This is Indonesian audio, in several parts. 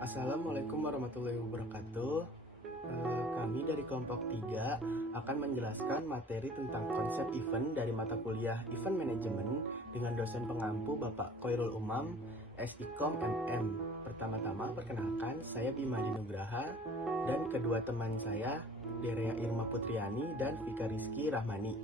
Assalamualaikum warahmatullahi wabarakatuh. Kami dari kelompok 3 akan menjelaskan materi tentang konsep event dari mata kuliah Event Management dengan dosen pengampu Bapak Khoirul Umam, SIKOM MM. Pertama-tama perkenalkan, saya Bima Dinugraha dan kedua teman saya Derea Irma Putriani dan Vika Rizky Rahmani.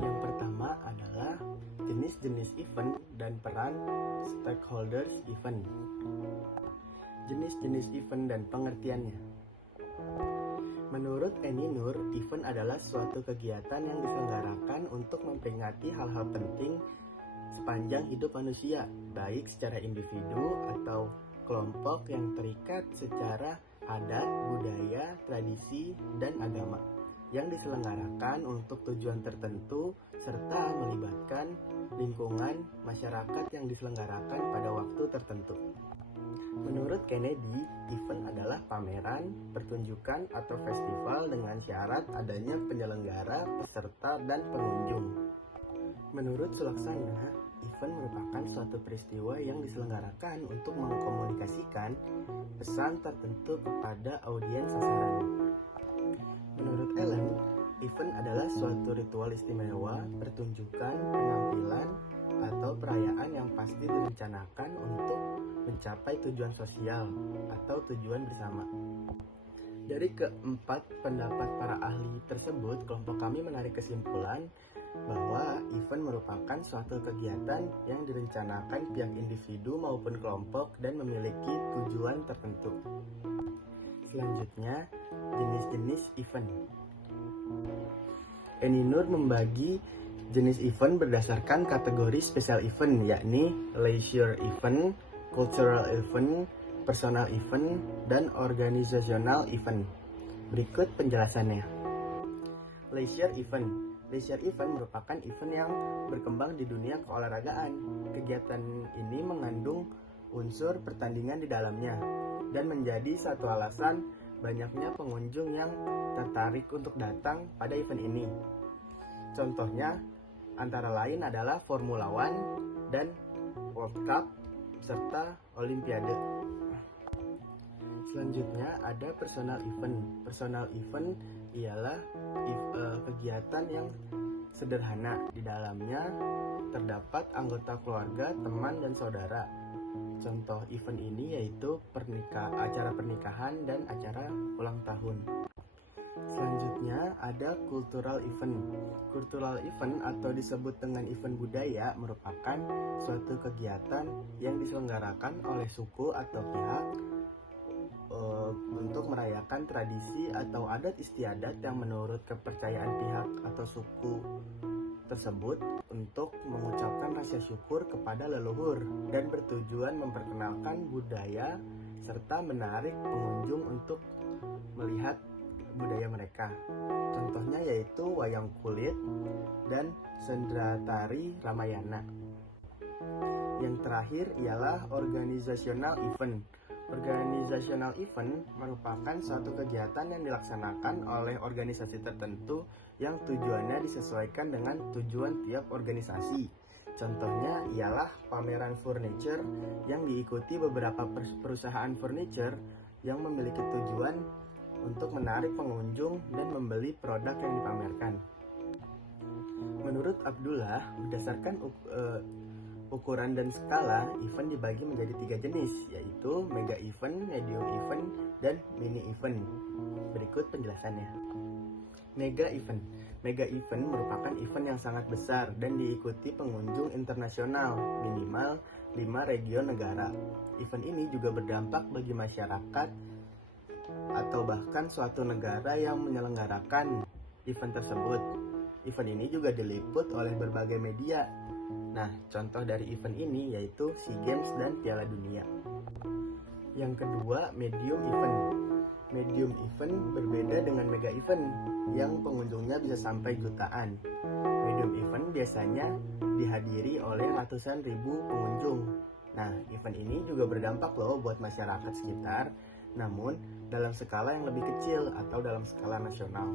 Yang pertama adalah jenis-jenis event dan peran stakeholders event. Jenis-jenis event dan pengertiannya. Menurut Eni Nur, event adalah suatu kegiatan yang diselenggarakan untuk memperingati hal-hal penting sepanjang hidup manusia, baik secara individu atau kelompok yang terikat secara adat, budaya, tradisi, dan agama, yang diselenggarakan untuk tujuan tertentu serta melibatkan lingkungan masyarakat yang diselenggarakan pada waktu tertentu. Menurut Kennedy, event adalah pameran, pertunjukan, atau festival dengan syarat adanya penyelenggara, peserta, dan pengunjung. Menurut Sulaksana, event merupakan suatu peristiwa yang diselenggarakan untuk mengkomunikasikan pesan tertentu kepada audiens sasaran. Menurut Ellen, event adalah suatu ritual istimewa, pertunjukan, penampilan, atau perayaan yang pasti direncanakan untuk mencapai tujuan sosial atau tujuan bersama. Dari keempat pendapat para ahli tersebut, kelompok kami menarik kesimpulan bahwa event merupakan suatu kegiatan yang direncanakan pihak individu maupun kelompok dan memiliki tujuan tertentu. Selanjutnya, jenis-jenis event. Eni Nur membagi jenis event berdasarkan kategori special event, yakni leisure event, cultural event, personal event, dan organizational event. Berikut penjelasannya. Leisure event. Leisure event merupakan event yang berkembang di dunia keolahragaan. Kegiatan ini mengandung unsur pertandingan di dalamnya dan menjadi satu alasan banyaknya pengunjung yang tertarik untuk datang pada event ini. Contohnya antara lain adalah Formula One dan World Cup serta Olimpiade. Selanjutnya ada personal event. Personal event ialah kegiatan yang sederhana. Di dalamnya terdapat anggota keluarga, teman, dan saudara. Contoh event ini yaitu acara pernikahan dan acara ulang tahun. Selanjutnya ada cultural event. Cultural event atau disebut dengan event budaya merupakan suatu kegiatan yang diselenggarakan oleh suku atau pihak untuk merayakan tradisi atau adat istiadat yang menurut kepercayaan pihak atau suku tersebut untuk mengucapkan rasa syukur kepada leluhur dan bertujuan memperkenalkan budaya serta menarik pengunjung untuk melihat budaya mereka. Contohnya yaitu wayang kulit dan sendratari Ramayana. Yang terakhir ialah organizational event. Organizational event merupakan suatu kegiatan yang dilaksanakan oleh organisasi tertentu yang tujuannya disesuaikan dengan tujuan tiap organisasi. Contohnya ialah pameran furniture yang diikuti beberapa perusahaan furniture yang memiliki tujuan untuk menarik pengunjung dan membeli produk yang dipamerkan. Menurut Abdullah, berdasarkan ukuran dan skala, event dibagi menjadi 3 jenis, yaitu mega event, medium event, dan mini event. Berikut penjelasannya. Mega event. Mega event merupakan event yang sangat besar dan diikuti pengunjung internasional, minimal 5 region negara. Event ini juga berdampak bagi masyarakat atau bahkan suatu negara yang menyelenggarakan event tersebut. Event ini juga diliput oleh berbagai media. Nah, contoh dari event ini yaitu SEA Games dan Piala Dunia. Yang kedua, medium event. Medium event berbeda dengan mega event yang pengunjungnya bisa sampai jutaan. Medium event biasanya dihadiri oleh ratusan ribu pengunjung. Nah, event ini juga berdampak loh buat masyarakat sekitar, namun dalam skala yang lebih kecil atau dalam skala nasional.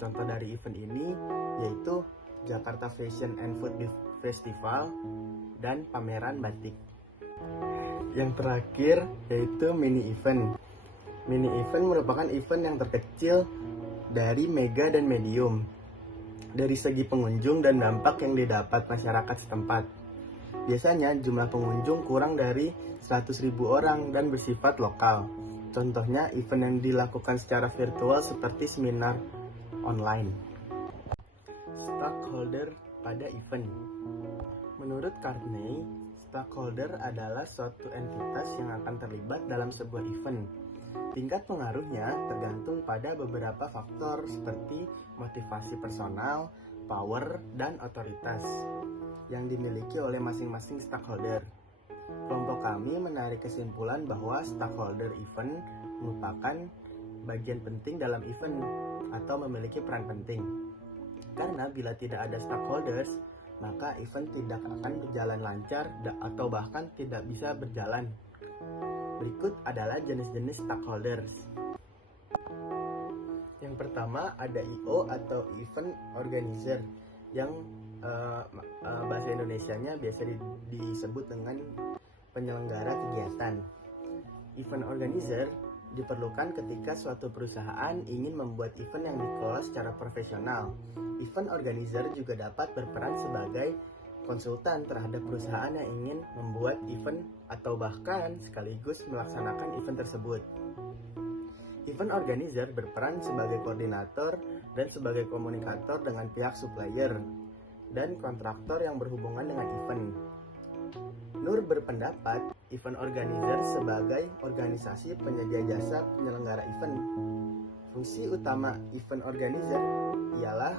Contoh dari event ini yaitu Jakarta Fashion and Food Festival dan pameran batik. Yang terakhir yaitu mini event. Mini event merupakan event yang terkecil dari mega dan medium dari segi pengunjung dan dampak yang didapat masyarakat setempat. Biasanya jumlah pengunjung kurang dari 100.000 orang dan bersifat lokal. Contohnya event yang dilakukan secara virtual seperti seminar online. Stakeholder pada event. Menurut Cartney, stakeholder adalah suatu entitas yang akan terlibat dalam sebuah event. Tingkat pengaruhnya tergantung pada beberapa faktor seperti motivasi personal, power, dan otoritas yang dimiliki oleh masing-masing stakeholder. Kelompok kami menarik kesimpulan bahwa stakeholder event merupakan bagian penting dalam event atau memiliki peran penting. Karena bila tidak ada stakeholders, maka event tidak akan berjalan lancar atau bahkan tidak bisa berjalan. Berikut adalah jenis-jenis stakeholders. Yang pertama ada I.O. atau Event Organizer yang bahasa Indonesianya biasa disebut dengan penyelenggara kegiatan. Event Organizer diperlukan ketika suatu perusahaan ingin membuat event yang dikelola secara profesional. Event Organizer juga dapat berperan sebagai konsultan terhadap perusahaan yang ingin membuat event atau bahkan sekaligus melaksanakan event tersebut. Event organizer berperan sebagai koordinator dan sebagai komunikator dengan pihak supplier dan kontraktor yang berhubungan dengan event. Nur berpendapat event organizer sebagai organisasi penyedia jasa penyelenggara event. Fungsi utama event organizer ialah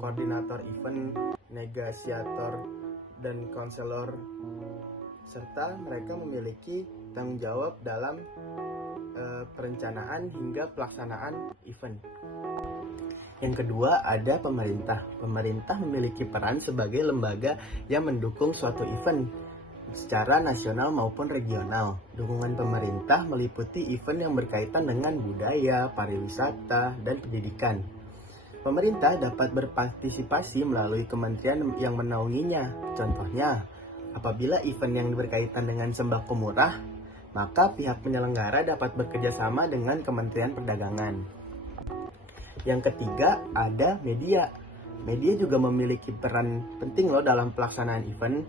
koordinator event, negosiator, dan konselor, serta mereka memiliki tanggung jawab dalam perencanaan hingga pelaksanaan event. Yang kedua ada pemerintah. Pemerintah memiliki peran sebagai lembaga yang mendukung suatu event secara nasional maupun regional. Dukungan pemerintah meliputi event yang berkaitan dengan budaya, pariwisata, dan pendidikan. Pemerintah dapat berpartisipasi melalui kementerian yang menaunginya. Contohnya, apabila event yang berkaitan dengan sembako murah, maka pihak penyelenggara dapat bekerjasama dengan Kementerian Perdagangan. Yang ketiga, ada media. Media juga memiliki peran penting dalam pelaksanaan event,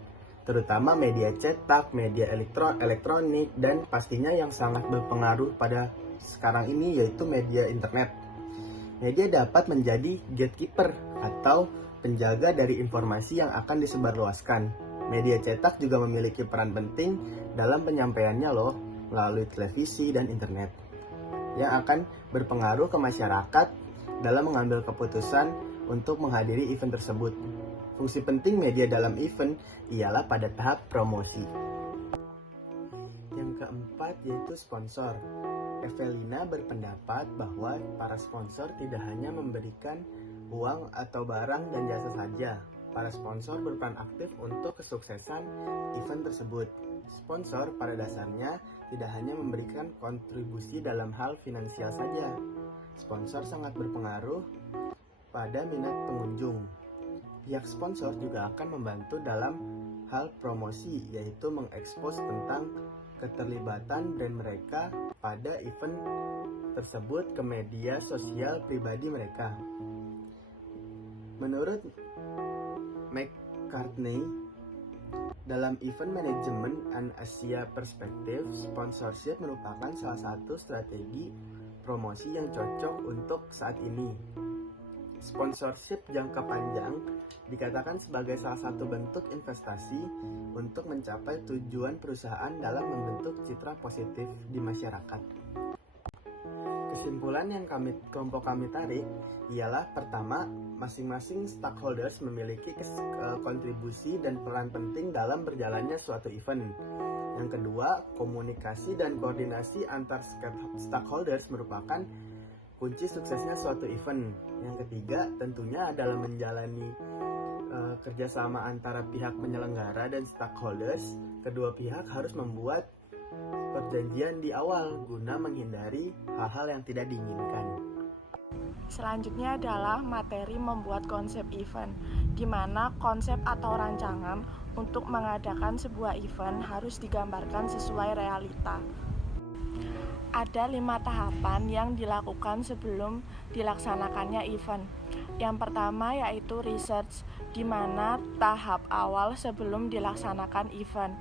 terutama media cetak, media elektronik, dan pastinya yang sangat berpengaruh pada sekarang ini yaitu media internet. Media dapat menjadi gatekeeper atau penjaga dari informasi yang akan disebarluaskan. Media cetak juga memiliki peran penting dalam penyampaiannya melalui televisi dan internet yang akan berpengaruh ke masyarakat dalam mengambil keputusan untuk menghadiri event tersebut. Fungsi penting media dalam event ialah pada tahap promosi. Yang keempat yaitu sponsor. Evelina berpendapat bahwa para sponsor tidak hanya memberikan uang atau barang dan jasa saja. Para sponsor berperan aktif untuk kesuksesan event tersebut. Sponsor pada dasarnya tidak hanya memberikan kontribusi dalam hal finansial saja. Sponsor sangat berpengaruh pada minat pengunjung. Pihak sponsor juga akan membantu dalam hal promosi, yaitu mengekspos tentang keterlibatan dan mereka pada event tersebut ke media sosial pribadi mereka. Menurut McCartney, dalam event management and Asia Perspective, sponsorship merupakan salah satu strategi promosi yang cocok untuk saat ini. Sponsorship jangka panjang dikatakan sebagai salah satu bentuk investasi untuk mencapai tujuan perusahaan dalam membentuk citra positif di masyarakat. Kesimpulan yang kelompok kami tarik ialah pertama, masing-masing stakeholders memiliki kontribusi dan peran penting dalam berjalannya suatu event. Yang kedua, komunikasi dan koordinasi antar stakeholders merupakan kunci suksesnya suatu event. Yang ketiga, tentunya adalah menjalani kerjasama antara pihak penyelenggara dan stakeholders. Kedua pihak harus membuat perjanjian di awal guna menghindari hal-hal yang tidak diinginkan. Selanjutnya adalah materi membuat konsep event, di mana konsep atau rancangan untuk mengadakan sebuah event harus digambarkan sesuai realita. Ada 5 tahapan yang dilakukan sebelum dilaksanakannya event. Yang pertama yaitu research, di mana tahap awal sebelum dilaksanakan event.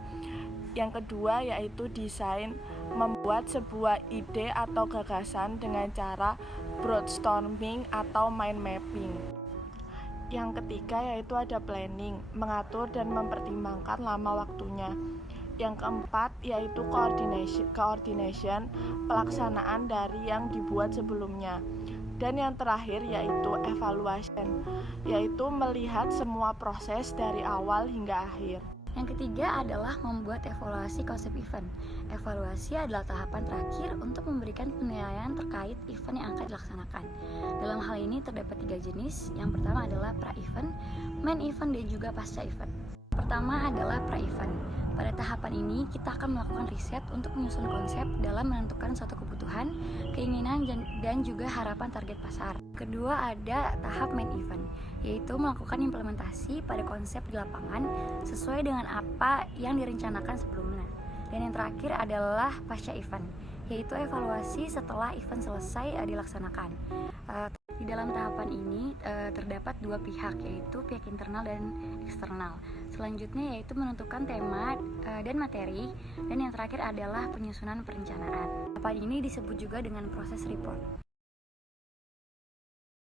Yang kedua yaitu desain, membuat sebuah ide atau gagasan dengan cara brainstorming atau mind mapping. Yang ketiga yaitu ada planning, mengatur dan mempertimbangkan lama waktunya. Yang keempat yaitu coordination, pelaksanaan dari yang dibuat sebelumnya. Dan yang terakhir yaitu evaluation, yaitu melihat semua proses dari awal hingga akhir. Yang ketiga adalah membuat evaluasi konsep event. Evaluasi adalah tahapan terakhir untuk memberikan penilaian terkait event yang akan dilaksanakan. Dalam hal ini terdapat 3 jenis. Yang pertama adalah pra-event, main event, dan juga pasca event. Pertama adalah pra-event. Pada tahapan ini, kita akan melakukan riset untuk menyusun konsep dalam menentukan suatu kebutuhan, keinginan, dan juga harapan target pasar. Kedua ada tahap main event, yaitu melakukan implementasi pada konsep di lapangan sesuai dengan apa yang direncanakan sebelumnya. Dan yang terakhir adalah pasca event, yaitu evaluasi setelah event selesai dilaksanakan. Di dalam tahapan ini terdapat 2 pihak, yaitu pihak internal dan eksternal. Selanjutnya yaitu menentukan tema dan materi, dan yang terakhir adalah penyusunan perencanaan. Tahapan ini disebut juga dengan proses report.